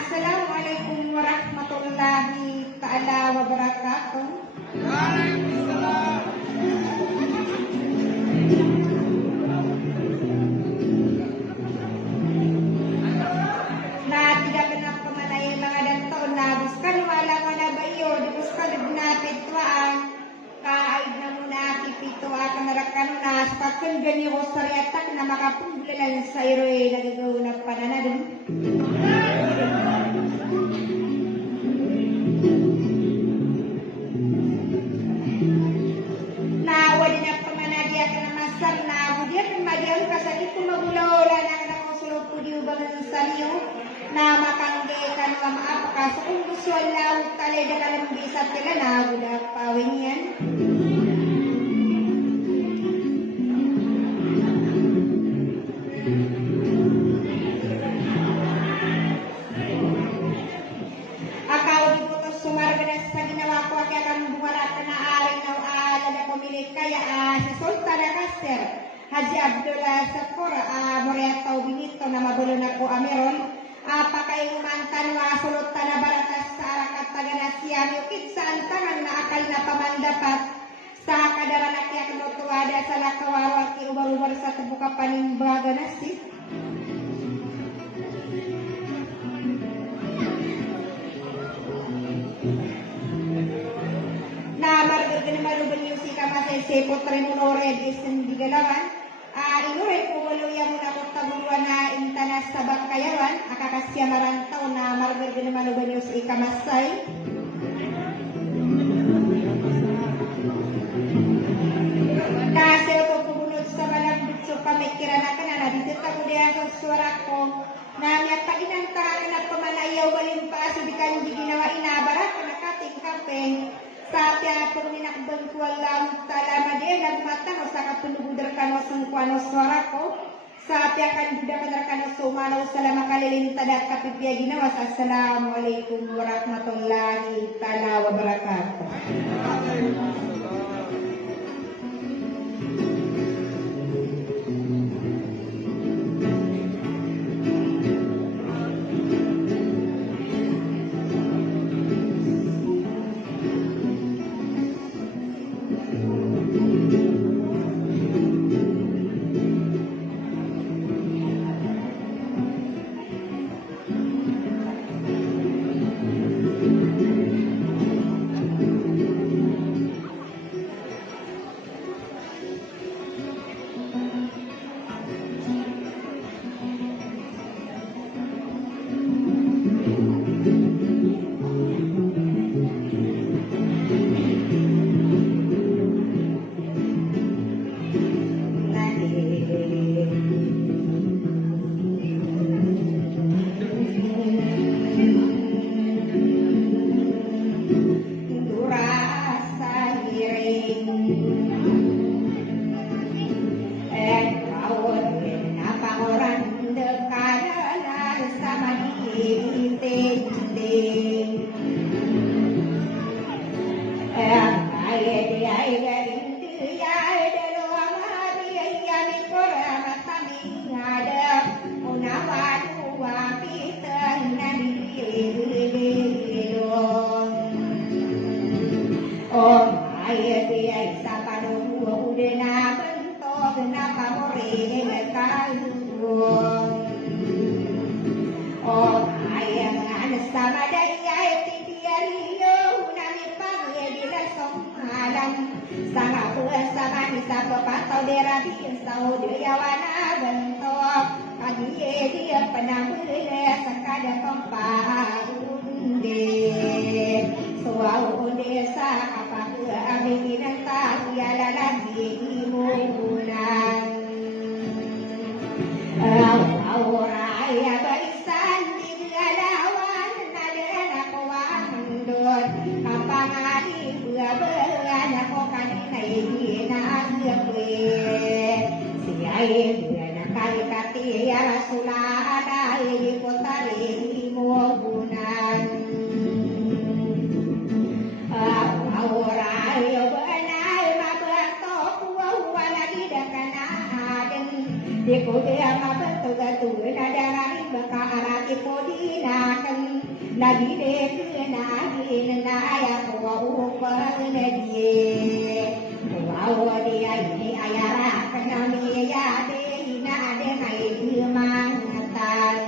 Assalamualaikum warahmatullahi ta'ala wabarakatuh. Waalaikumsalam. Na tiga kenap kemanay mga danto na buskan wala wala ba iyo di buskan natin tuaan kaid na muna kipito akan narakan na spakan ganyo ko sariatak na makapunggulan sa iroy nagagawa na pananadun. Na makanggekan ka maapaka so kung gusto lang taleda ka lang bisa tila na budak pawing yan akaw di po to sumarga na sa ginawa ko kaya kang bumarat na aring na ala na pumilit kaya si Sultan Akaser Haji Abdullah Sakura Moria Tau Binito na mabulo na ko ameron apakaingumantan masulot na baratas sa arakat taganasyan yukit sa antangan na akal na pamandapat sa kadaranak yak notuada sa lakawawak iubar-ubar sa tubuka panimbaga nasi na margargan na maluban yung si kamasese putre monore disen di galawan inuray po waluya mo na kung tabuluan na intanas sa bangkayawan akakasya marantaw na margargan na maluban yung si ikamasay kasi ako pumunod sa malambit so pamikira na ka na dito tayo diya sa suwara ko na niyataginan tayo na pamanayaw balin pa so di ka hindi ginawa inabarat na nakating kapeng sa teatro ni nakbang kuwalang talama din nagmatang o sa katulubudar ka no sungkwano suwara ko sa piakan buda ka ka no sumanaw sa lama kalilintada kapipya ginawa sa assalamualaikum warahmatullahi ta'ala wabarakatuh. Oh, ayang sama daya tidiario nami pagedila somalan sama sama bisa pepatau deradi saudara wana bentok kadie dia penamule sakada komparunde suau desa apa ke abinan tak yala lagi imunan raya barisan di galawan nadana kawandor kapang adi beran ako kanina na agwe siya na kalikati ya rasulada ikotari mo gunan raya banay mabato kuwa lagi dakana aden di kodea mabato gatuwe nadarari baka arati podinakan lagi dekena na ya kuwa upa nadie kuwa dia ini ayara kanami ya de ina ade nai mangatan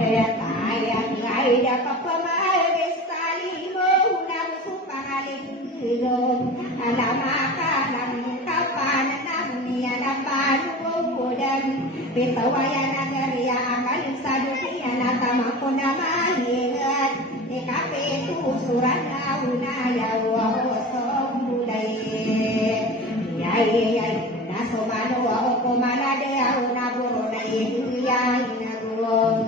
kaya ngai da papamai bestali mo nang supangaling ilong alamaka nang kapan nang niya na panuodan pitawaya na gariya akan sadukiya na tamako na mahingat ni kapitu suran na unaya waosong buday yay na sumano o kumalade au na buro na iyay na gulong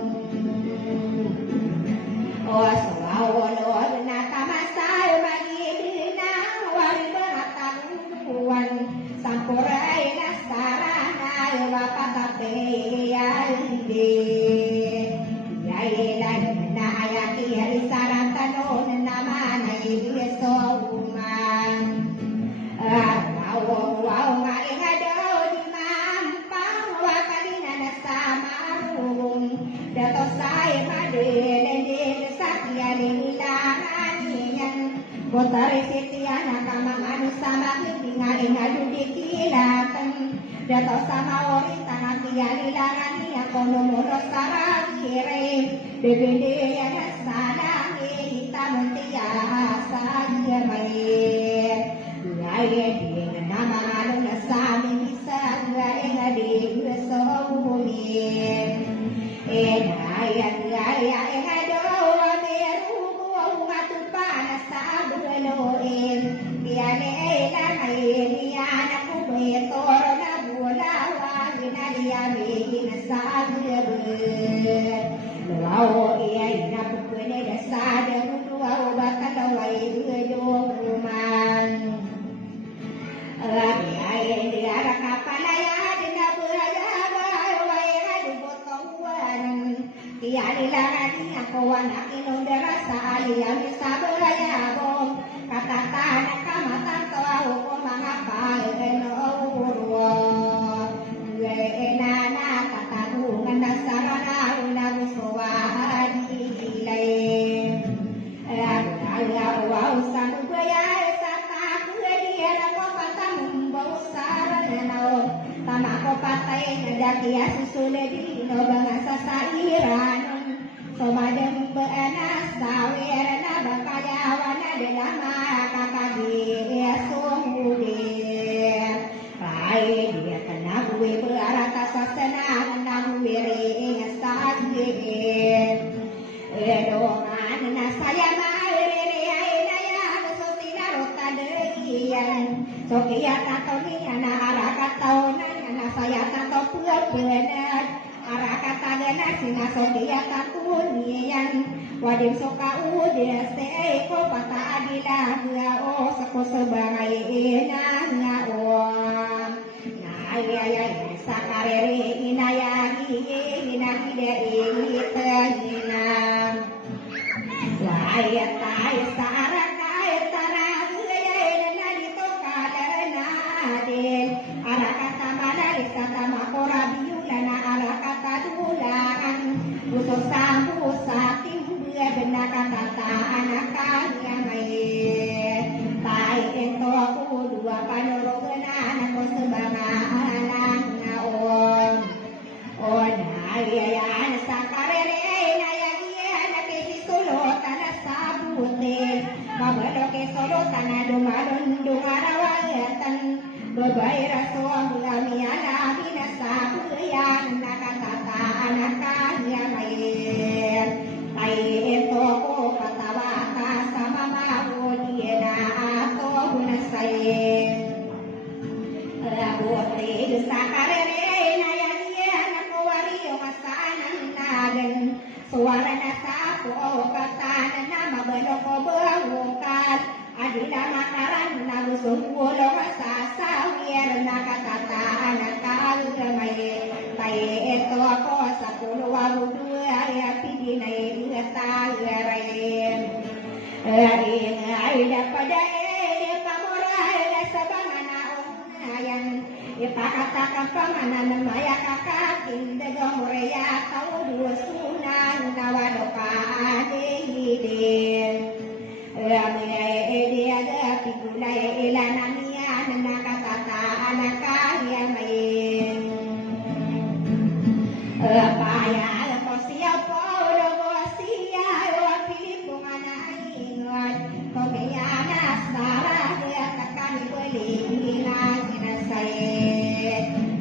o sawawalo na tamasay magigina wari beratanuan sampuray na sarana wapatape yalide yailan na ayaki halisaran tanon naman ay yeso uman wow maingadaw di mampang wakalina na samarung dato say madede sakya nilangan niyan botare setiana kamang sama kibinga ingadu dikilatan dato sama orita nakia nilangan niya kono mono sarakire bebede yang sana kita mentia saja main gaya di nama anu nasami bisa gaya di sohumin gaya do meru matu panas sabloin biane lanai niana kubetor na bola wagina dia bikin saber lawo iya ina pukene dasada mutuwa bakal wai doman ay diara kapalaya dina beraya wai adu botowan tiani larani ako anak inunda rasa alia bisa beraya bom kata tanah kamatan tahu ko mangapa eno urwo nana kata bunga nasarana una muswadi ilai wow sanu gaya sata dia ko patam bau sarana tamako patay nadakia susule di no bangasa sairan somadem beana sawer na bakayawan na lama kakagi sumude pai dia kena gue berarata sasana nang wiri ngasage edongan na saya maere ya sotina rota degian sokia tatoni ana araka tauna saya tato bener araka tagena singa sokia tatunian wadim soka ude se ko pata adila ga o sako sebagai na o ya sakarere inayagi inahideri tagina waya tay sarakai taragaya na dito kadana din arakata malari kata makorabiula na arakata dulaan buto sampu sa timbia benaka kata anakanya may tay ento ako dua panorogana na ko sebangan babai raso miana binasa kuyan nakatata anakanya mayen tai ento ko patawaka sama mau diena ato hunasai labotri sakarere nayania nakowari masanan nagen suara nasa ko katana nama beloko bawukan adina makaran nagusung ulo masasa wier nakatata anakal gamay tayo ito ako sa pulo dua ya pidinay ngata ngarayin ay dapada pamoray sa banganaon ayan ipakatakan pamanan maya kakakin dagang moreya tao dusunan nawadoka adehidin dia ada pigulai ilanania nakatata anakaya main paya kosia paulo kosia pilipung anaingot komeana sara dia takkan beli sinasai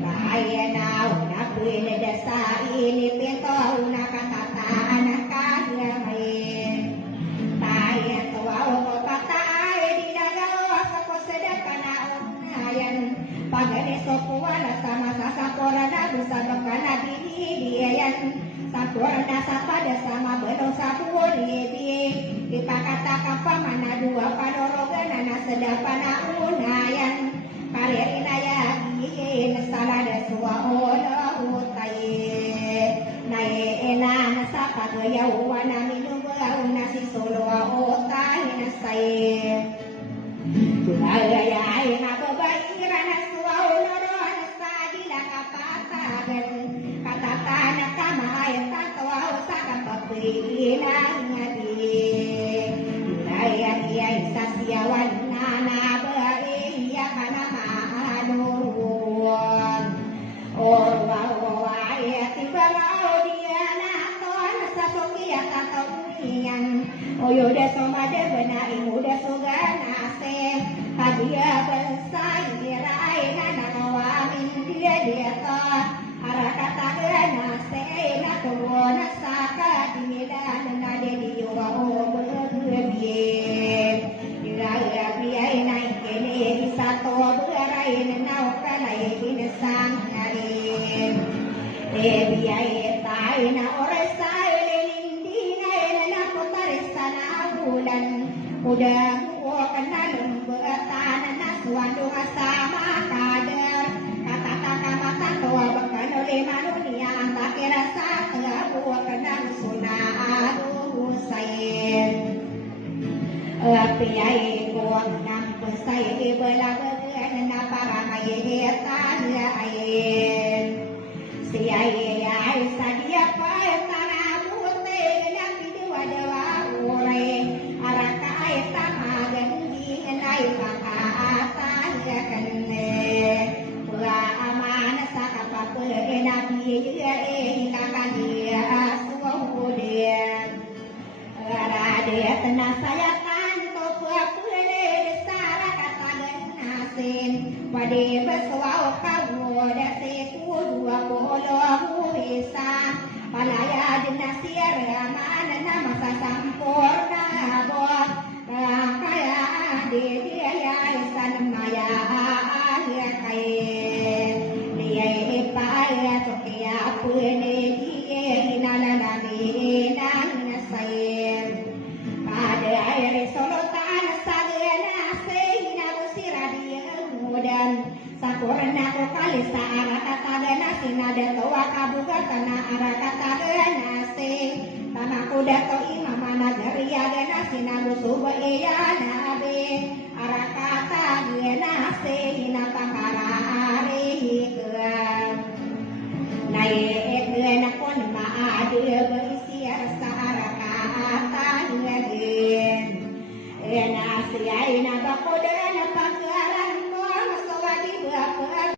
paya nau napuin desa ini pinto nakatata anakaya main paya pagani sopuana sama sasapora na busado kana diyan sapora na sapada sama beno sapuri dipakatakan pamana dua panorogan na sedapana unayan karerina ya salada suwa ono utai nae ena sapa gaya wana minum una si solo utai nasai Tulaya ay nababai rana suauloron sa dilakapatagan katatana kamay tatawaw sa kapapilinan ngadi Tulaya iyay sa siyawan na nabai iya ka na maanuruan Orwawaway timbagaw diya na ton sa sukiya tatonian Oyuda somade bena imuda sugana Kadia bensai dirai nana kawamin dia to arakata gana seina kewona saka dimida nana dedi yuwa o berbie diraya biai nai kene isato berai nana okanai kinesan ngarin biai tai na oresai lelindi nana kotarisana bulan udah kenal bertahan nasuandu sama kader kata-kata mata tua bahkan oleh manusia tak kira satu kenal sunah aduh saya piai buang nam saya belah berkenan para mayat tanya ayen siai sadia pai tanah putih dan dua dewa ure araka tama ganti nai pakata ya kanne pura amana saka pape nabi ya kakania suwude rade tena saya kan to pule sara kata nasin wade beswau kawo dase ku dua polo muisa palaya dinasir amana nama sampurna bot kaya dia ya san maya ya kai dia pa ya tokia pune dia nana nani nana sai pada air solotan sagena seina usira dia mudan sakurna kali saara kata dana sinada toa kabuga kana ara kata dana se tanah kuda to imam nagari ada sinabu suba iya nabe arakata dia nase hina pakara ari ke nai ekle nakon ma ade berisi rasa arakata dia gen ena siai na bakoda na pagaran ko masawati ba